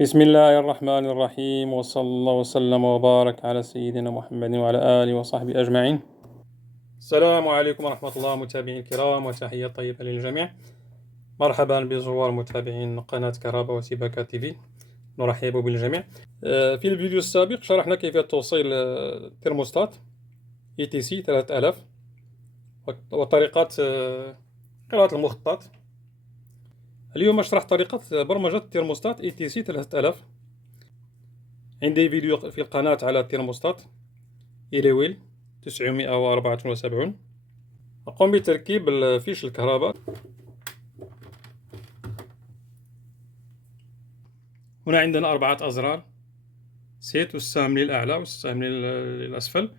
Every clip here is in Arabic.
بسم الله الرحمن الرحيم، وصلى الله وسلم وبارك على سيدنا محمد وعلى آله وصحبه أجمعين. السلام عليكم ورحمة الله متابعي الكرام، وتحية طيبة للجميع. مرحبا بزوار متابعين قناة كهرباء وسباكة تيفي، نرحب بالجميع. في الفيديو السابق شرحنا كيفية توصيل ترموستات ETC 3000 وطريقة قراءة المخطط. اليوم أشرح طريقة برمجة ترموستات ETC 3000. عندي فيديو في القناة على الترموستات إليويل 974. أقوم بتركيب فيش الكهرباء. هنا عندنا 4 أزرار: سيت، والسهم للأعلى والسهم للأسفل،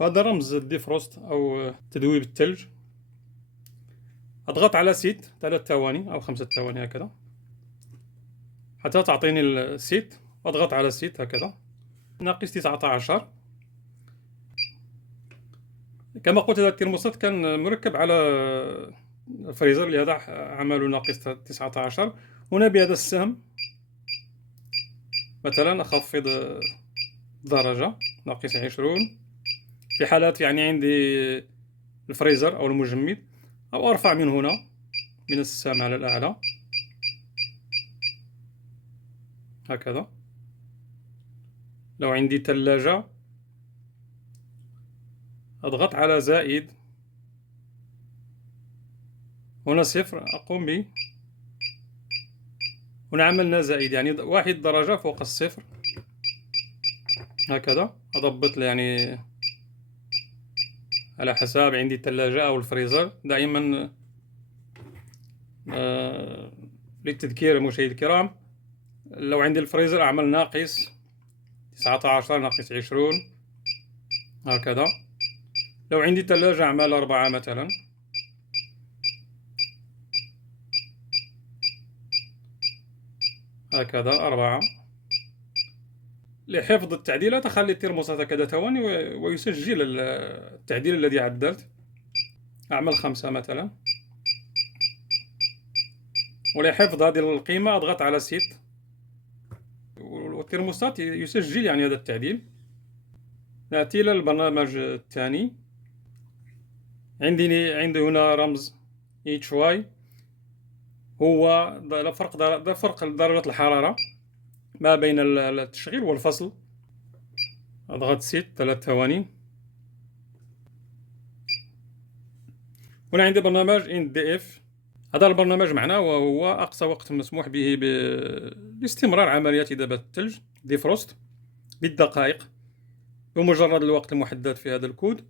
وهذا رمز الديفروست أو تذويب الثلج. أضغط على سيت 3 ثواني أو 5 ثواني هكذا حتى تعطيني السيت. أضغط على سيت هكذا ناقص 19. كما قلت، هذا الترموستات كان مركب على الفريزر، لهذا عمله ناقص 19. هنا بهذا السهم مثلا أخفض درجة ناقص 20 في حالات يعني عندي الفريزر أو المجمد، أو أرفع من هنا من السهم على الأعلى هكذا. لو عندي ثلاجة أضغط على زائد، هنا صفر أقوم ب هنا عملنا زائد يعني 1 درجة فوق الصفر هكذا. أضبط يعني على حساب عندي الثلاجة أو الفريزر دائما. للتذكير مشاهدي الكرام، لو عندي الفريزر أعمل ناقص 19 ناقص 20 هكذا. لو عندي ثلاجة أعمل 4 مثلا هكذا 4. لحفظ التعديلات أخلي الترموستات هكذا ثواني ويسجل التعديل الذي عدلت. أعمل 5 مثلا. ولحفظ هذه القيمة أضغط على سيت، والترموستات يسجل يعني هذا التعديل. نأتي إلى البرنامج الثاني. عندي هنا رمز HY، هو ده فرق درجة الحرارة ما بين التشغيل والفصل. أضغط سيت 3 ثواني. هنا عندي برنامج NDF. هذا البرنامج معناه وهو أقصى وقت مسموح به باستمرار عمليات إذابة الثلج ديفروست بالدقائق. بمجرد الوقت المحدد في هذا الكود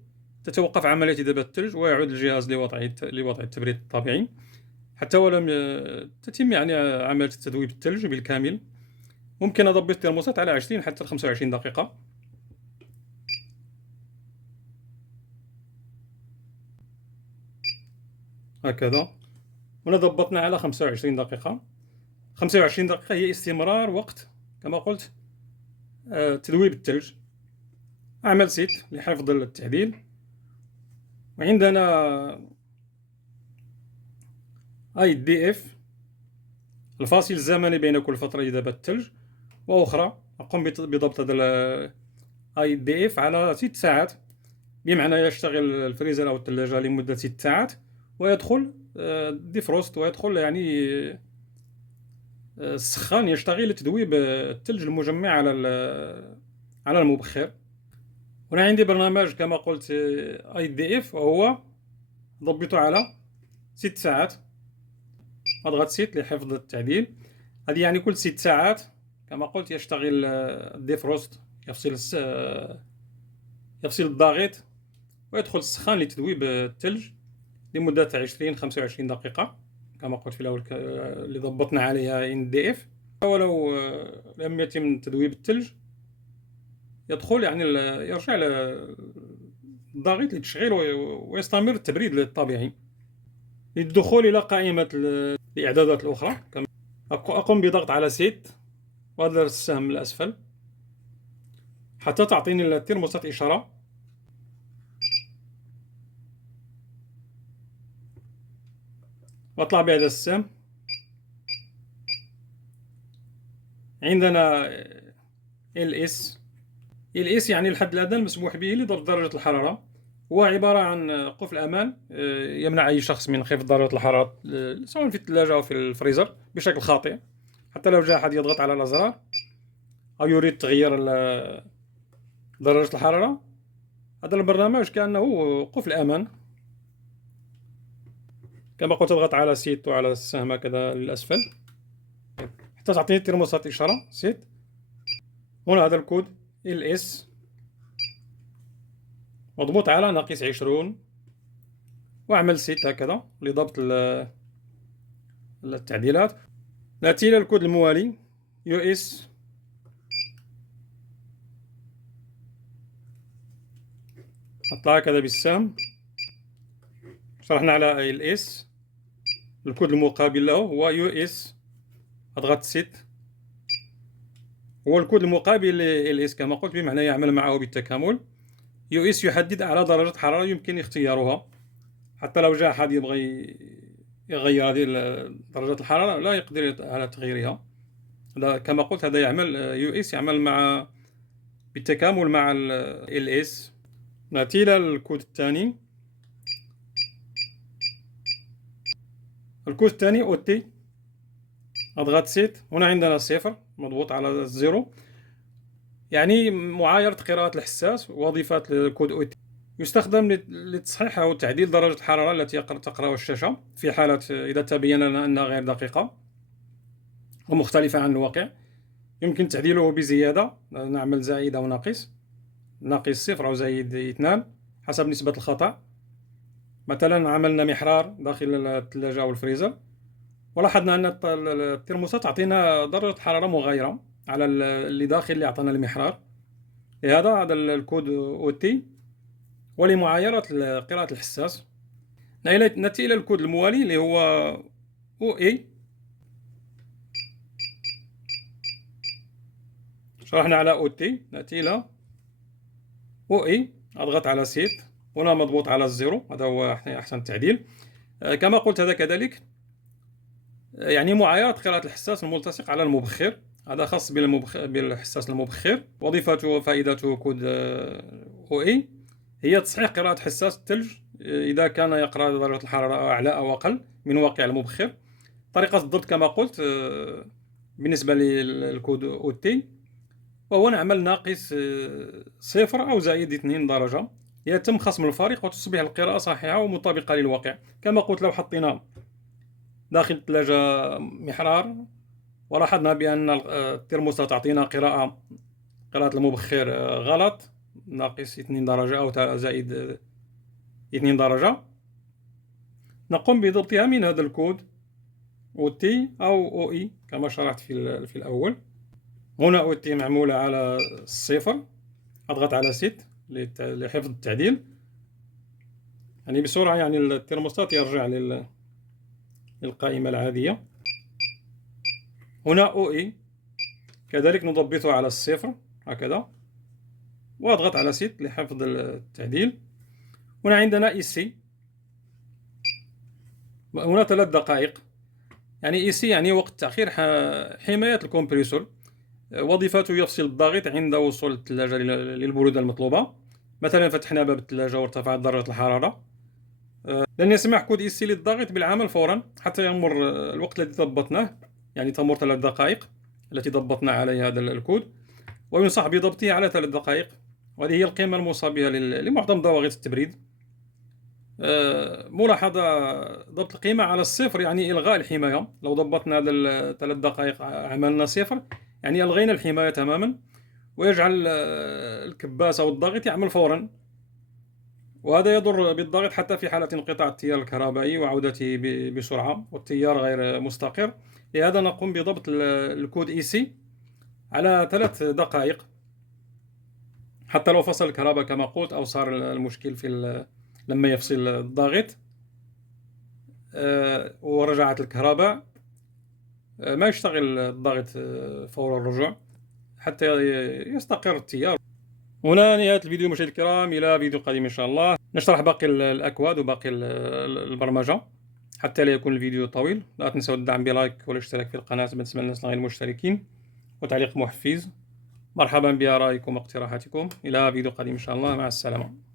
تتوقف عملية إذابة الثلج ويعود الجهاز لوضع التبريد الطبيعي، حتى ولم تتم يعني عملية تذويب الثلج بالكامل. ممكن أضبط الترموستات على 20 حتى 25 دقيقة هكذا. هنا ضبطنا على 25 دقيقة. 25 دقيقة هي استمرار وقت كما قلت تذويب الثلج. أعمل سيت لحفظ التعديل. وعندنا IDF، الفاصل الزمني بين كل فترة إذابة الثلج وأخرى. أقوم بضبط هذا IDF على 6 ساعات، بمعنى يشتغل الفريزر أو الثلاجة لمدة 6 ساعات ويدخل ديفروست، ويدخل يعني السخان يشتغل لتذويب الثلج المجمع على المبخر. هنا عندي برنامج كما قلت IDF، وهو ضبطه على 6 ساعات. أضغط سيت لحفظ التعديل. هذه يعني كل 6 ساعات كما قلت يشتغل الديفروست، يفصل الضاغط ويدخل السخان لتذويب الثلج لمدة 20-25 دقيقة كما قلت في الأول، اللي ضبطنا عليها NDF. ولو لم يتم تذويب الثلج يدخل يعني يرجع الضاغط للتشغيل ويستمر التبريد الطبيعي. للدخول إلى قائمة الإعدادات الأخرى أقوم بضغط على سيت وهذا السهم الأسفل حتى تعطيني الترموستات إشارة. وأطلع بهذا السهم. عندنا ls يعني الحد الأدنى المسموح به لضبط درجة الحرارة. هو عبارة عن قفل أمان يمنع أي شخص من خفض درجة الحرارة سواء في الثلاجة أو في الفريزر بشكل خاطئ. حتى لو جاء أحد يضغط على الأزرار أو يريد تغيير درجة الحرارة، هذا البرنامج كأنه قفل أمان. كما قلت اضغط على سيت وعلى السهم هكذا للأسفل حتى تعطيني الترموستات إشارة سيت. هنا هذا الكود LS مضبوط على -20، واعمل سيت هكذا لضبط التعديلات. نأتي إلى الكود الموالي US نطلع هكذا بالسهم. شرحنا على LS. الكود المقابل له هو US، أضغط سيت. هو الكود المقابل ل LS كما قلت بمعنى يعمل معه بالتكامل. US يحدد أعلى درجة حرارة يمكن اختيارها، حتى لو جاء أحد يبغي يغير هذه درجة الحرارة لا يقدر على تغييرها. كما قلت هذا يعمل US يعمل بالتكامل مع LS. نأتي إلى الكود الثاني. الكود الثاني OT، أضغط سيت. هنا عندنا 0 مضبوط على 0، يعني معايرة قراءة الحساس. وظيفة الكود OT يستخدم لتصحيح أو تعديل درجة الحرارة التي تقرأها الشاشة في حالة إذا تبين لنا أنها غير دقيقة ومختلفة عن الواقع. يمكن تعديله بزيادة، نعمل زائد أو ناقص، ناقص 0 أو زائد 2 حسب نسبة الخطأ. مثلا عملنا محرار داخل الثلاجة أو الفريزر، ولاحظنا أن الترموستات تعطينا درجة حرارة مغايرة على اللي داخل اللي أعطانا المحرار. لهذا هذا الكود OT ولمعايرة قراءة الحساس. نأتي إلى الكود الموالي اللي هو OA. شرحنا على OT. نأتي إلى OA، أضغط على سيت. هنا مضبوط على الزيرو، هذا هو أحسن تعديل. كما قلت هذا كذلك يعني معايرة قراءة الحساس الملتصق على المبخر. هذا خاص بالحساس المبخر. وظيفته وفائدته كود OA هي تصحيح قراءة حساس الثلج إذا كان يقرأ درجة الحرارة أعلى أو أقل من واقع المبخر. طريقة الضبط كما قلت بالنسبة للكود OT وهو نعمل ناقص 0 أو زائد 2 درجة، يتم خصم الفارق وتصبح القراءة صحيحة ومطابقة للواقع. كما قلت لو حطينا داخل الثلاجة محرار ولاحظنا بأن الترموستات تعطينا قراءة المبخر غلط، ناقص 2 درجة أو زائد 2 درجة، نقوم بضبطها من هذا الكود OT أو OE كما شرحت في الأول. هنا OT معمولة على 0، أضغط على سيت لحفظ التعديل. يعني بسرعة يعني الترموستات يرجع للقائمة العادية. هنا OE كذلك نضبطه على 0 هكذا، وأضغط على سيت لحفظ التعديل. هنا عندنا EC، هنا 3 دقائق، يعني EC يعني وقت تأخير حماية الكمبريسور. وظيفته يفصل الضغط عند وصول الثلاجة للبرودة المطلوبة. مثلا فتحنا باب الثلاجة وارتفعت درجة الحرارة، لن يسمح كود EC للضغط بالعمل فورا حتى يمر الوقت الذي ضبطناه، يعني تمر 3 دقائق التي ضبطنا عليها هذا الكود. وينصح بضبطه على 3 دقائق، وهذه هي القيمة الموصى بها لمعظم ضواغط التبريد. ملاحظة: ضبط القيمة على 0 يعني إلغاء الحماية. لو ضبطنا هذا 3 دقائق عملنا 0 يعني ألغينا الحماية تماما، ويجعل الكباس أو الضغط يعمل فورا، وهذا يضر بالضغط حتى في حالة انقطاع التيار الكهربائي وعودته بسرعة والتيار غير مستقر. لهذا نقوم بضبط الكود EC على 3 دقائق حتى لو فصل الكهرباء كما قلت، أو صار المشكل لما يفصل الضغط ورجعت الكهرباء ما يشتغل الضغط فور الرجوع حتى يستقر التيار. هنا نهاية الفيديو مشاهدينا الكرام، إلى فيديو قادم إن شاء الله نشرح باقي الأكواد وباقي البرمجة. حتى لا يكون الفيديو طويل، لا تنسوا الدعم بلايك والاشتراك في القناة بالنسبة للناس غير المشتركين، وتعليق محفز. مرحبا بآرائكم واقتراحاتكم. إلى فيديو قادم إن شاء الله. مع السلامة.